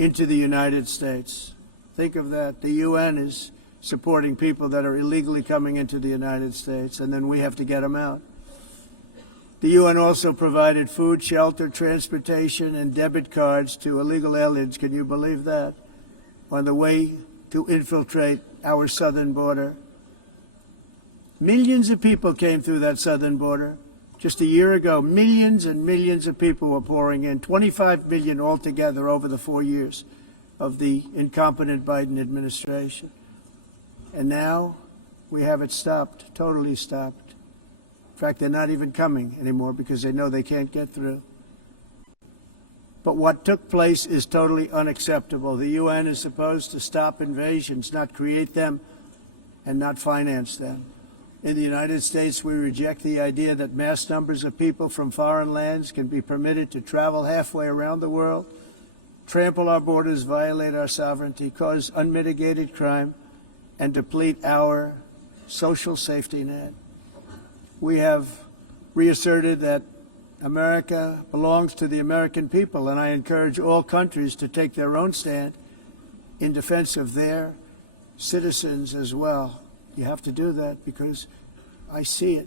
into the United States. Think of that. The UN is supporting people that are illegally coming into the United States, and then we have to get them out. The UN also provided food, shelter, transportation, and debit cards to illegal aliens. Can you believe that? On the way to infiltrate our southern border. Millions of people came through that southern border. Just a year ago, millions and millions of people were pouring in, 25 million altogether over the 4 years of the incompetent Biden administration. And now we have it stopped, totally stopped. In fact, they're not even coming anymore because they know they can't get through. But what took place is totally unacceptable. The UN is supposed to stop invasions, not create them and not finance them. In the United States, we reject the idea that mass numbers of people from foreign lands can be permitted to travel halfway around the world, trample our borders, violate our sovereignty, cause unmitigated crime, and deplete our social safety net. We have reasserted that America belongs to the American people, and I encourage all countries to take their own stand in defense of their citizens as well. You have to do that because I see it.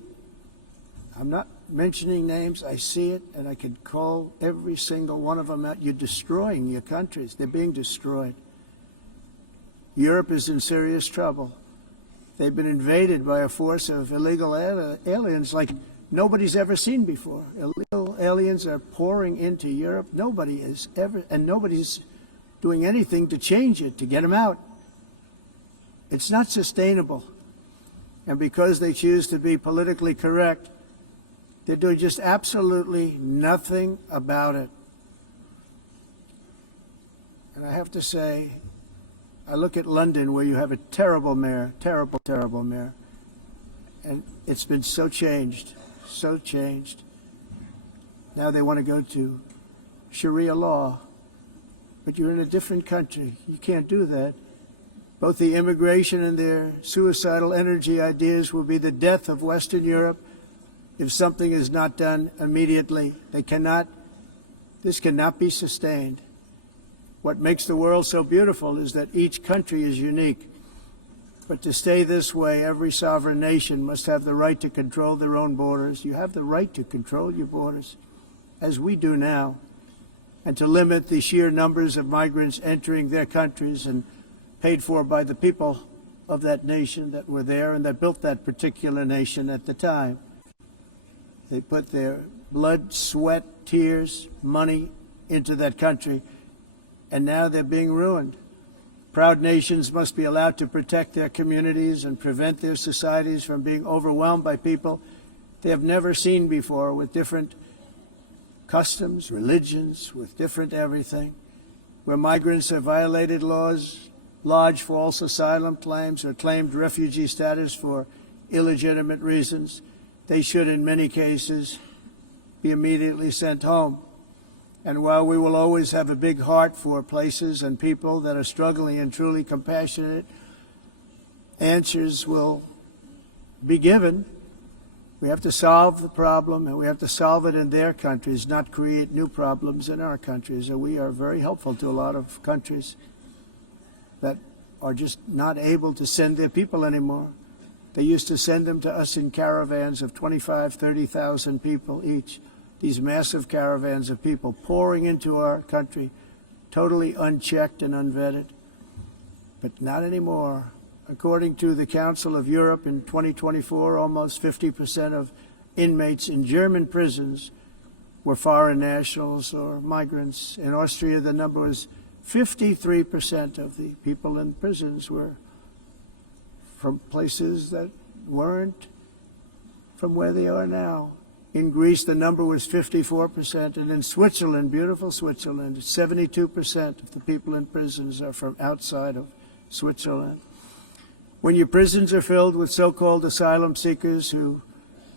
I'm not mentioning names. I see it, and I can call every single one of them out. You're destroying your countries. They're being destroyed. Europe is in serious trouble. They've been invaded by a force of illegal aliens like nobody's ever seen before. Illegal aliens are pouring into Europe. Nobody is ever, and nobody's doing anything to change it, to get them out. It's not sustainable. And because they choose to be politically correct, they're doing just absolutely nothing about it. And I have to say, I look at London where you have a terrible mayor, terrible, terrible mayor. And it's been so changed, so changed. Now they want to go to Sharia law. But you're in a different country. You can't do that. Both the immigration and their suicidal energy ideas will be the death of Western Europe if something is not done immediately. This cannot be sustained. What makes the world so beautiful is that each country is unique. But to stay this way, every sovereign nation must have the right to control their own borders. You have the right to control your borders, as we do now, and to limit the sheer numbers of migrants entering their countries and paid for by the people of that nation that were there and that built that particular nation at the time. They put their blood, sweat, tears, money into that country, and now they're being ruined. Proud nations must be allowed to protect their communities and prevent their societies from being overwhelmed by people they have never seen before, with different customs, religions, with different everything. Where migrants have violated laws, lodged false asylum claims, or claimed refugee status for illegitimate reasons, they should, in many cases, be immediately sent home. And while we will always have a big heart for places and people that are struggling and truly compassionate, answers will be given. We have to solve the problem, and we have to solve it in their countries, not create new problems in our countries. And we are very helpful to a lot of countries that are just not able to send their people anymore. They used to send them to us in caravans of 25,000, 30,000 people each. These massive caravans of people pouring into our country, totally unchecked and unvetted. But not anymore. According to the Council of Europe in 2024, almost 50% of inmates in German prisons were foreign nationals or migrants. In Austria, the number was 53% of the people in prisons were from places that weren't from where they are now. In Greece, the number was 54%, and in Switzerland, beautiful Switzerland, 72% of the people in prisons are from outside of Switzerland. When your prisons are filled with so-called asylum seekers who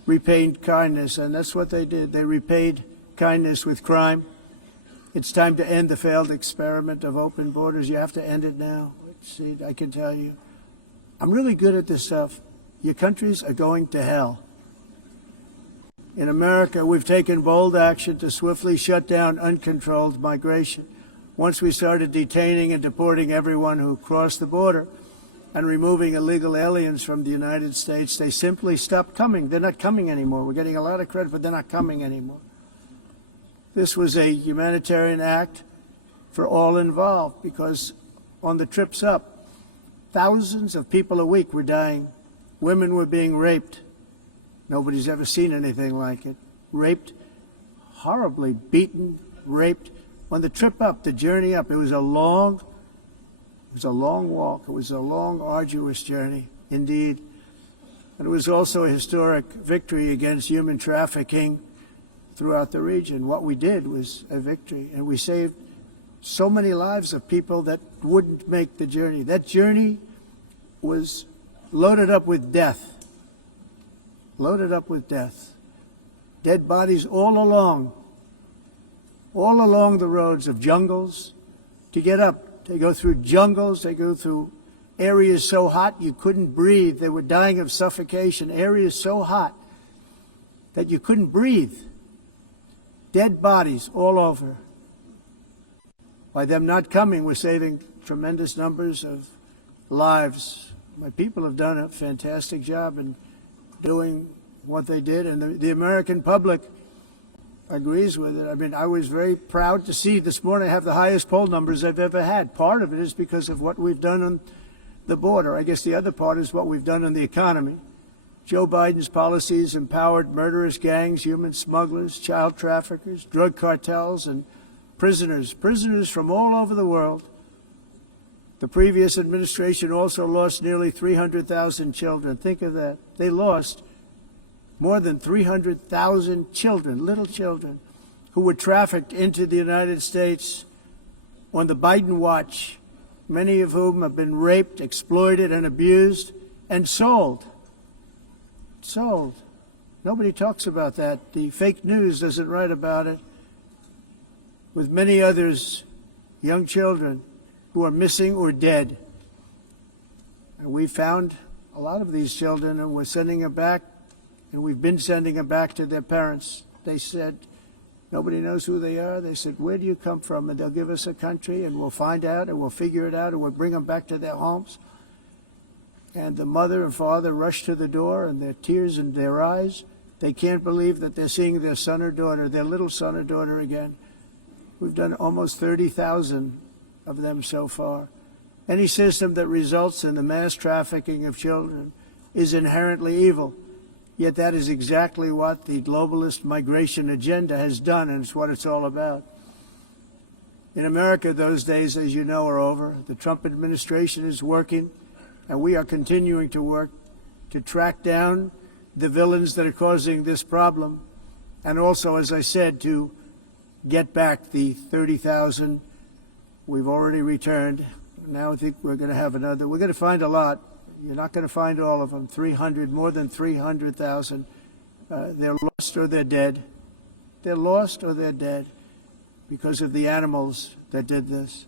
repaid kindness, and that's what they did, they repaid kindness with crime, it's time to end the failed experiment of open borders. You have to end it now. See, I can tell you, I'm really good at this stuff. Your countries are going to hell. In America, we've taken bold action to swiftly shut down uncontrolled migration. once we started detaining and deporting everyone who crossed the border and removing illegal aliens from the United States, they simply stopped coming. They're not coming anymore. We're getting a lot of credit, but they're not coming anymore. This was a humanitarian act for all involved, because on the trips up, thousands of people a week were dying. Women were being raped. Nobody's ever seen anything like it. Raped, horribly beaten, raped. On the trip up, the journey up, it was a long walk. It was a long, arduous journey, indeed. And it was also a historic victory against human trafficking throughout the region. What we did was a victory, and we saved so many lives of people that wouldn't make the journey. That journey was loaded up with death. Loaded up with death. Dead bodies all along the roads of jungles to get up. They go through jungles, they go through areas so hot you couldn't breathe. They were dying of suffocation, areas so hot that you couldn't breathe. Dead bodies all over. By them not coming, we're saving tremendous numbers of lives. My people have done a fantastic job in doing what they did, and the American public agrees with it. I mean, I was very proud to see this morning I have the highest poll numbers I've ever had. Part of it is because of what we've done on the border. I guess the other part is what we've done on the economy. Joe Biden's policies empowered murderous gangs, human smugglers, child traffickers, drug cartels, and prisoners from all over the world. The previous administration also lost nearly 300,000 children. Think of that. They lost more than 300,000 children, little children, who were trafficked into the United States on the Biden watch, many of whom have been raped, exploited, and abused, and sold. Sold. Nobody talks about that. The fake news doesn't write about it. With many others, young children who are missing or dead. And we found a lot of these children, and we're sending them back, and we've been sending them back to their parents. They said, nobody knows who they are. They said, where do you come from? And they'll give us a country, and we'll find out, and we'll figure it out, and we'll bring them back to their homes. And the mother and father rush to the door, and their tears in their eyes. They can't believe that they're seeing their son or daughter, their little son or daughter again. We've done almost 30,000 of them so far. Any system that results in the mass trafficking of children is inherently evil. Yet that is exactly what the globalist migration agenda has done, and it's what it's all about. In America, those days, as you know, are over. The Trump administration is working, and we are continuing to work to track down the villains that are causing this problem, and also, as I said, to get back the 30,000 we've already returned. Now I think we're going to have another. We're going to find a lot. You're not going to find all of them. 300, more than 300,000. They're lost or they're dead. They're lost or they're dead because of the animals that did this.